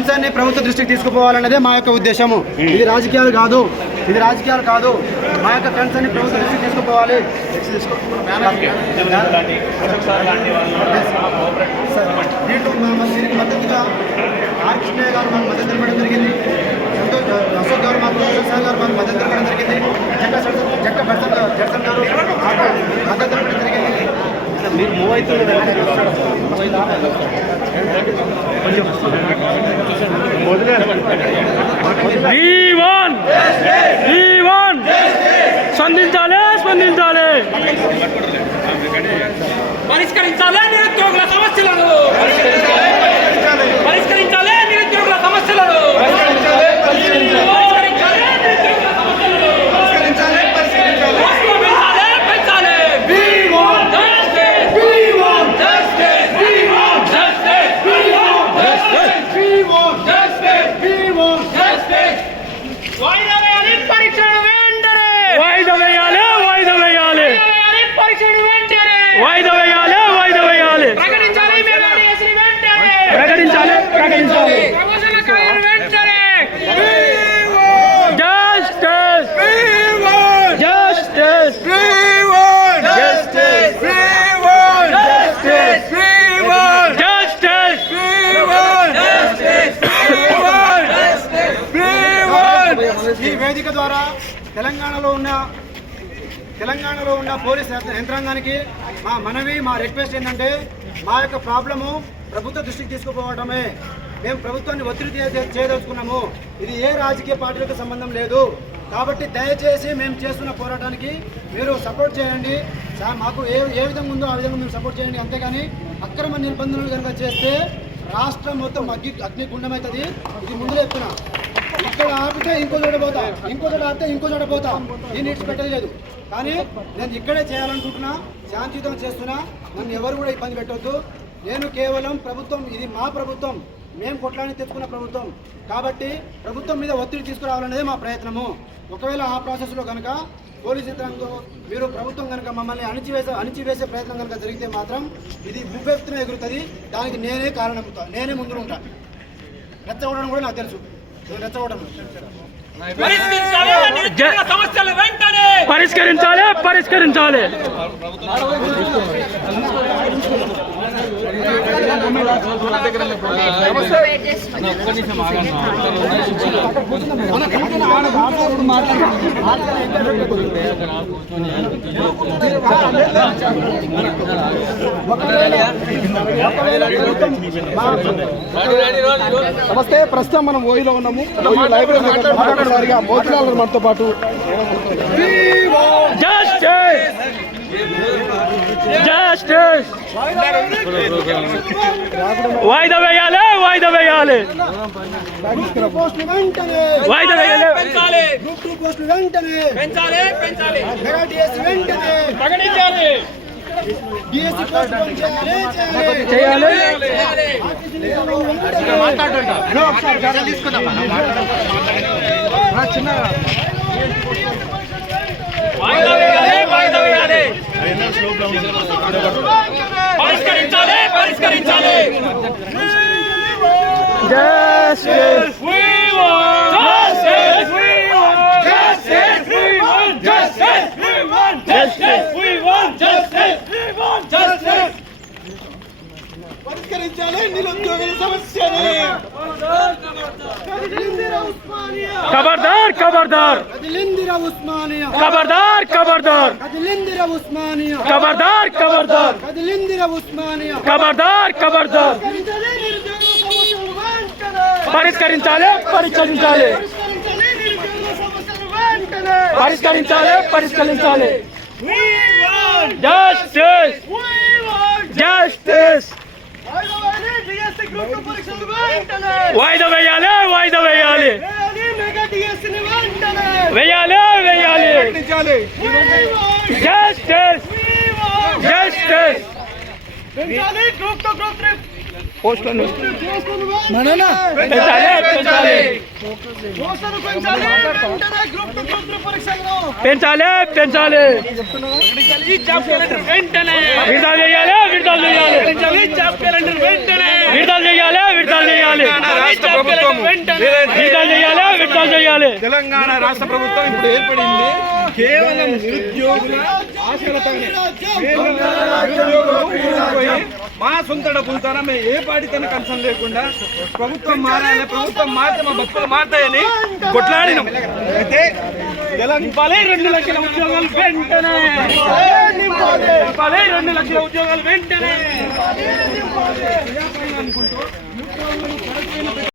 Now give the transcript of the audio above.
Concern ని ప్రభుత్వ దృష్టికి తీసుకుపోవాలన్నదే మా యొక్క ఉద్దేశము. ఇది రాజకీయాలు కాదు, మా యొక్క కన్సర్న్ ని ప్రభుత్వ దృష్టికి తీసుకుపోవాలి. దీంట్లో దీనికి మద్దతుగా ఆర్కృష్ణయ్య గారు మాకు మద్దతు తెలపడం జరిగింది, అశోక్ గారు మాకు మద్దతు తెలపడం జరిగింది, జడ్సన్ గారు మద్దతు తెలపడం జరిగింది. మీరు మూవ్ అవుతుంది స్పందించాలి పరిష్కరించాలి నిరుద్యోగుల సమస్యలను ఈ వేదిక ద్వారా తెలంగాణలో ఉన్న పోలీస్ యంత్రాంగానికి మా మనవి, మా రిక్వెస్ట్ ఏంటంటే మా యొక్క ప్రాబ్లము ప్రభుత్వ దృష్టికి తీసుకుపోవడమే. మేము ప్రభుత్వాన్ని ఒత్తిడి చేయదలుచుకున్నాము. ఇది ఏ రాజకీయ పార్టీలకు సంబంధం లేదు. కాబట్టి దయచేసి మేము చేస్తున్న పోరాటానికి మీరు సపోర్ట్ చేయండి. మాకు ఏ విధంగా ఉందో ఆ విధంగా మేము సపోర్ట్ చేయండి. అంతేగాని అక్రమ నిబంధనలు కనుక చేస్తే రాష్ట్రం మొత్తం అగ్నిగుండమవుతుంది. ఇది ముందు చెప్తున్నా. ఇక్కడ ఆపితే ఇంకో చోట పోతా, ఇంకో చోట ఆపితే ఇంకో చోట పోతా. నేను ఇట్స్ పెట్టలేదు. కానీ నేను ఇక్కడే చేయాలనుకుంటున్నా, శాంతియుతంగా చేస్తున్నా. నన్ను ఎవరు కూడా ఇబ్బంది పెట్టవద్దు. నేను కేవలం ప్రభుత్వం, ఇది మా ప్రభుత్వం, మేము కొట్లాడి తెచ్చుకున్న ప్రభుత్వం. కాబట్టి ప్రభుత్వం మీద ఒత్తిడి తీసుకురావాలనేదే మా ప్రయత్నము. ఒకవేళ ఆ ప్రాసెస్లో కనుక పోలీస్ యంత్రాంగం మీరు ప్రభుత్వం కనుక మమ్మల్ని అణిచివేసే ప్రయత్నం కనుక జరిగితే మాత్రం ఇది ఉవ్వెత్తున ఎగురుతుంది. దానికి నేనే కారణమవుతా, నేనే ముందు ఉంటా. రెచ్చగొట్టడం కూడా నాకు తెలుసు. పరిష్కరించాలి. నమస్తే. ప్రస్తుతం మనం ఓయిలో ఉన్నాము. లైబ్రరీ మోతిలాల్ మనతో పాటు వాయిదా వేయాలి పరిష్కరించాలి. పరిష్కరించాలి నిరుద్యోగుల సమస్యని. ఖబర్దార్ ఖబర్దార్ కదిలిందిరా ఉస్మానియా, ఖబర్దార్ ఖబర్దార్ కదిలిందిరా ఉస్మానియా, ఖబర్దార్ ఖబర్దార్ కదిలిందిరా ఉస్మానియా, ఖబర్దార్ ఖబర్దార్ పరిష్కరించాలి జస్టిస్ వాయిదా వేయాలి జస్టిస్ పోస్టులను మననా పెంచాలి పెంచాలి పోస్టులు పెంచాలి వెంటనే గ్రూప్ 2 గ్రూప్ 3 పరీక్షలను పెంచాలి పెంచాలి ఈ జాబ్ క్యాలెండర్ వెంటనే విడుదల చేయాలి విడుదల చేయాలి ఈ జాబ్ క్యాలెండర్ వెంటనే విడుదల చేయాలి విడుదల చేయాలి ఈ జాబ్ క్యాలెండర్ వెంటనే విడుదల చేయాలి విడుదల చేయాలి తెలంగాణ రాష్ట్ర ప్రభుత్వం ఇప్పుడు ఏర్పడింది కేవలం నిరుద్యోగుల ఆశలతోనే మా సొంత డబ్బులతోనే మేము ఏ పార్టీతోనే కన్సర్న్ లేకుండా ప్రభుత్వం మారాలి, ప్రభుత్వం మారితే మా బతుకులు మారుతాయని కొట్లాడినాం. అయితే నింపాలి 2 లక్షల ఉద్యోగాలు వెంటనే, నింపాలి 2 లక్షల ఉద్యోగాలు వెంటనే అనుకుంటూ